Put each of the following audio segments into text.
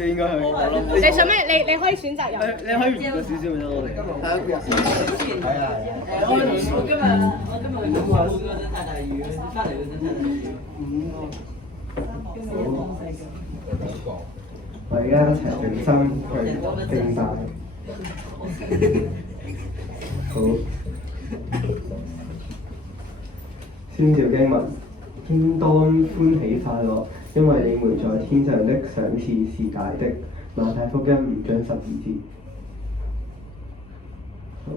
少應該係。你想咩？你可以選擇有。你可以研究少少咪得我哋。係啊，係啊。我今日去嗰陣太大雨，翻嚟嗰陣太大雨。我而家一齊定心去敬拜。好。宣召經文，應當歡喜快樂，因為你們在天上的賞賜是大的。馬太福音5章12節。好。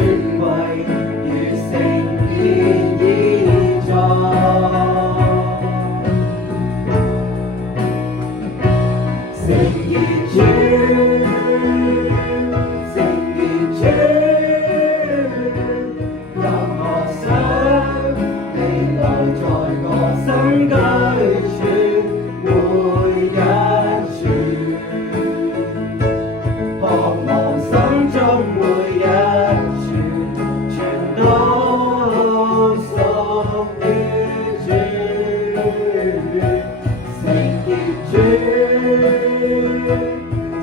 尊貴如聖潔以屬於主，聖潔主，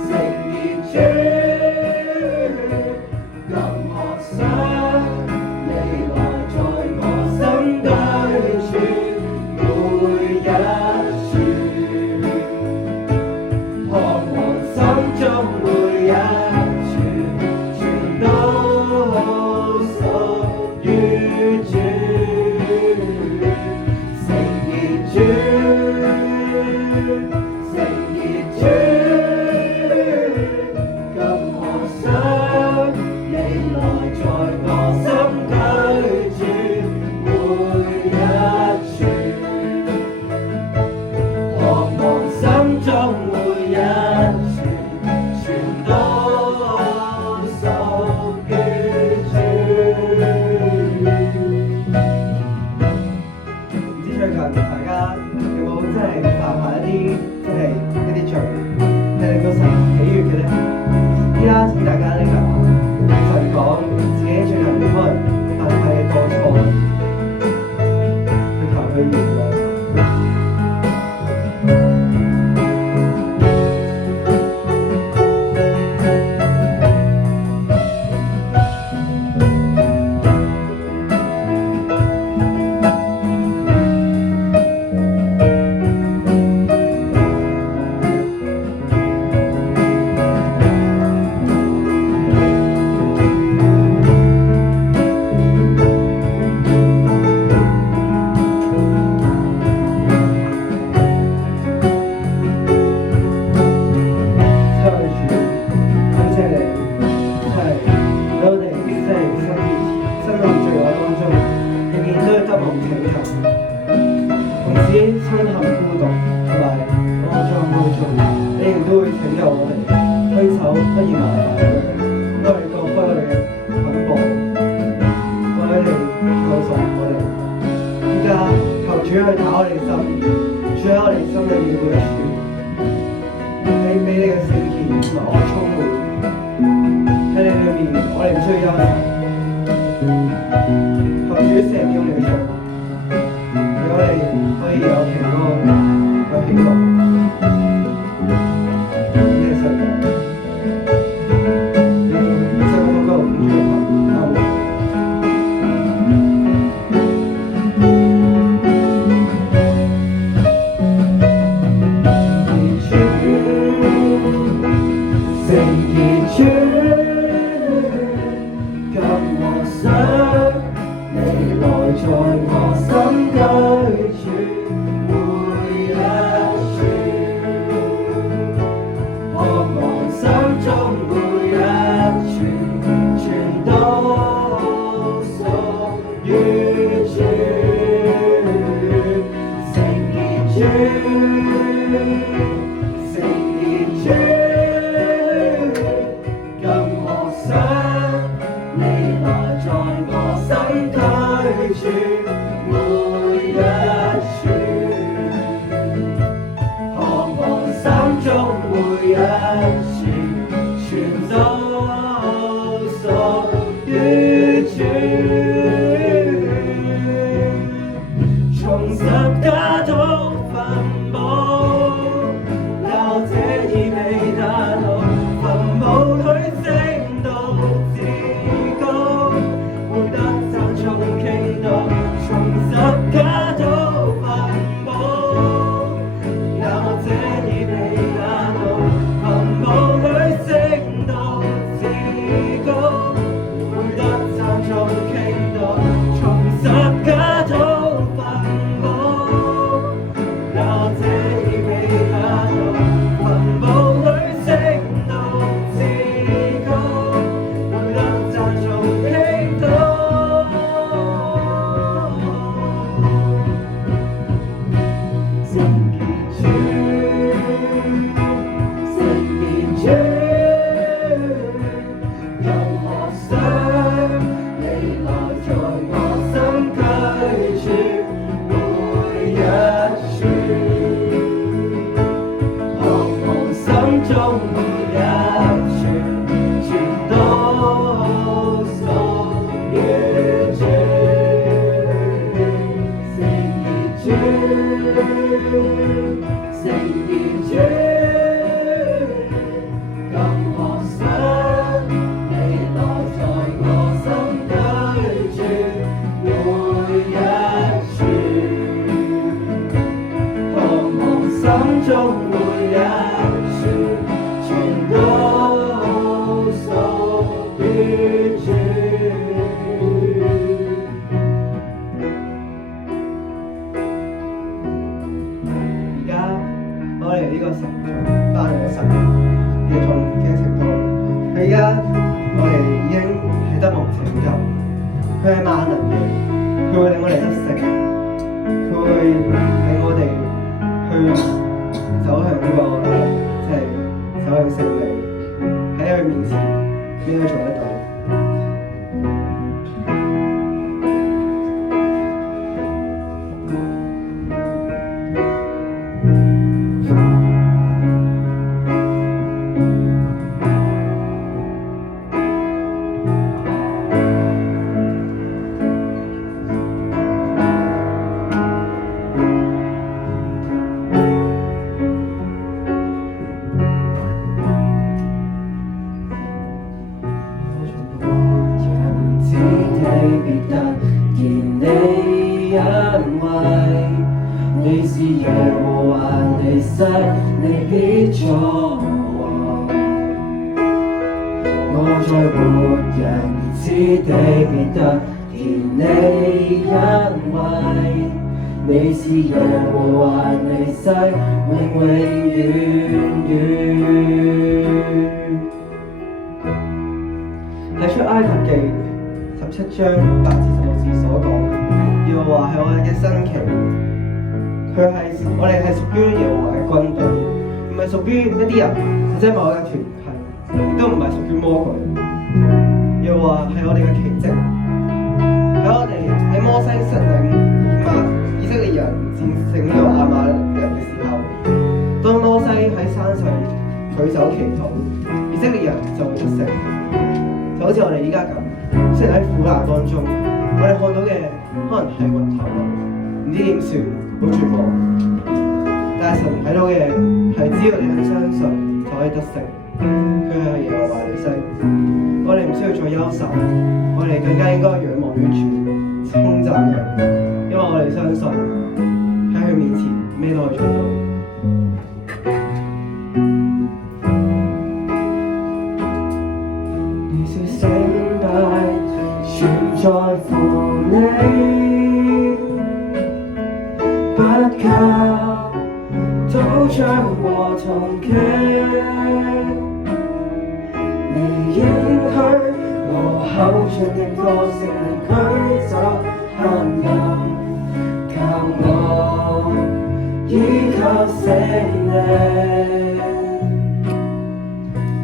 聖潔主，任何想你來在我心居住，每一處，渴望心中每一處，全都屬於主，聖潔主，聖潔主，今我想你來在我心居住，每一處，渴望心中每一處，全都屬於主。唔知最近大家有冇真係犯下一啲一啲罪，係令到神喜悅嘅咧？依家請大家拎下神講自己最近可能犯下嘅過錯，去求佢原諒。在誠言主，咁學想你來在我心居住，每一處，渴望心中每一處，全都屬於主。我哋呢個神帶領神嘅程度，佢而家我哋已經係得蒙拯救，佢係萬能嘅，佢會令我哋得勝，佢會令我哋去走向呢個即係走向勝利，喺佢面前邊個做得到？你是耶和華你世，你必作王。我在活人之地必得見你恩惠。你是耶和華你世，永永遠遠。喺出埃及記17章8至16節所講，耶和華係我哋嘅新旗。我哋係屬於耶和華嘅軍隊，唔係屬於一啲人或者某一個團體，亦都唔係屬於魔鬼。耶和華係我哋嘅旗幟，喺我哋喺摩西率領以色列人戰勝呢個亞瑪力人嘅時候，當摩西喺山上舉手祈禱，以色列人就會得勝。就好似我哋依家咁，雖然喺苦難當中，我哋看到嘅可能係雲頭雲，唔知點算。好絕望，但係神睇到嘅係只要你肯相信就可以得勝，佢係耶和華你世。我哋唔需要再憂愁，我哋更加應該仰望於主，稱讚佢，因為我哋相信喺佢面前咩都可以做到。你是勝敗全在乎你。不靠刀槍和銅戟，你應許我口出的歌聲能驅走黑暗，靠我依靠勝利，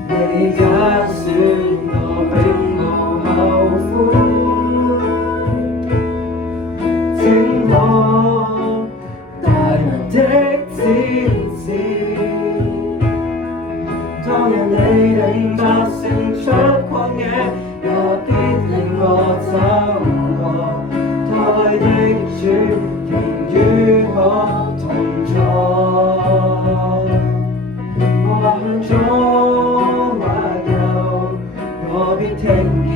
你揀選我永無後悔，請我的戰士，當日你領百姓出曠野，也必令我走過。胎的主仍與我同在，我向左或右，我必聽見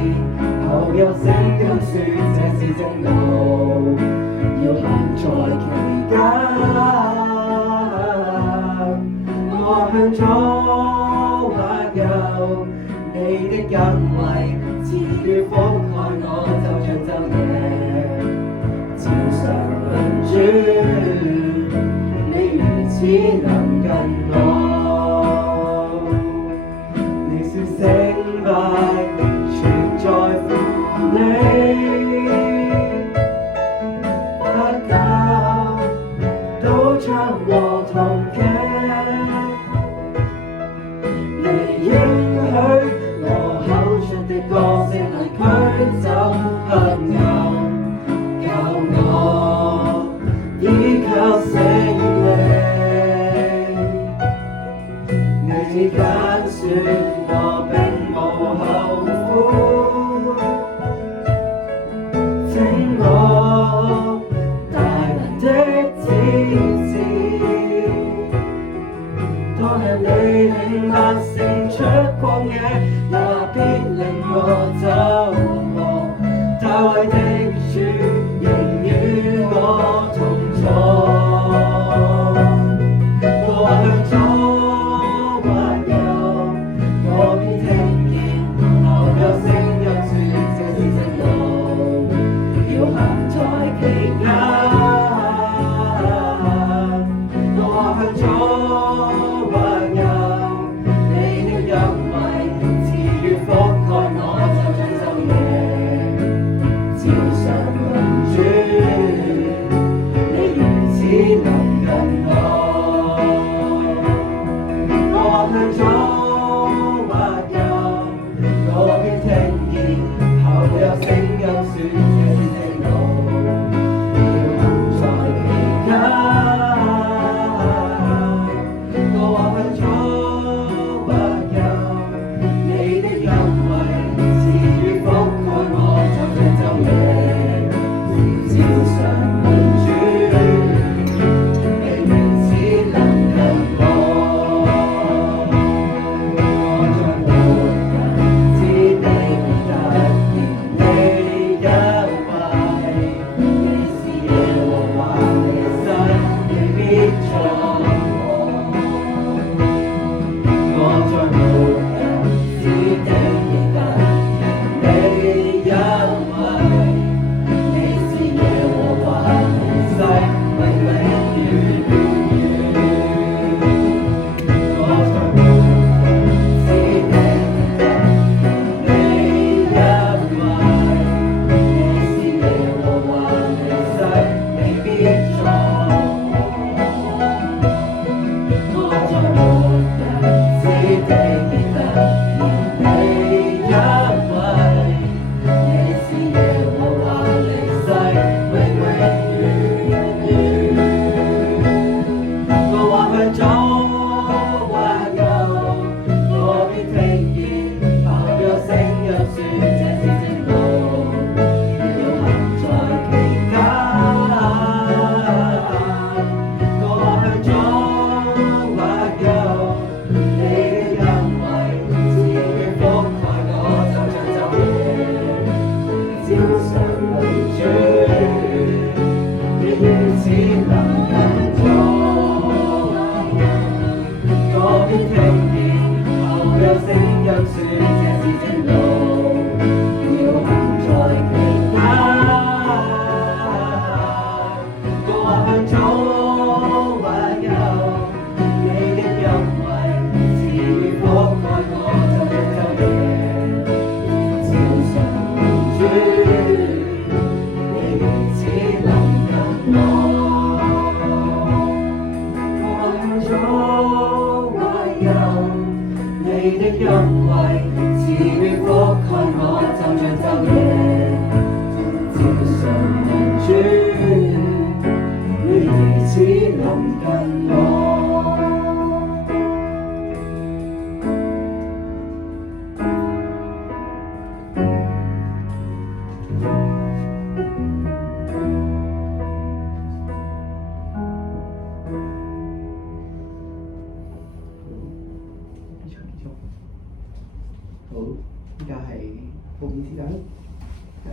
後有聲音說這是正路，要行在其間。我向左或右，你的恩惠賜予覆蓋我，就像晝夜照常鄰住，你如此臨近我，你說勝敗全在乎你。刀槍和銅戟，你應許我口出的歌聲能驅走黑暗，靠我依靠勝利，向左或右，你的恩惠賜予覆蓋我晝夜晝夜，朝晨主，你如此臨近我。我向左或右，你的恩惠賜予覆蓋我晝夜晝夜，朝晨主，你如此臨近我。好，依家係副片時間，係。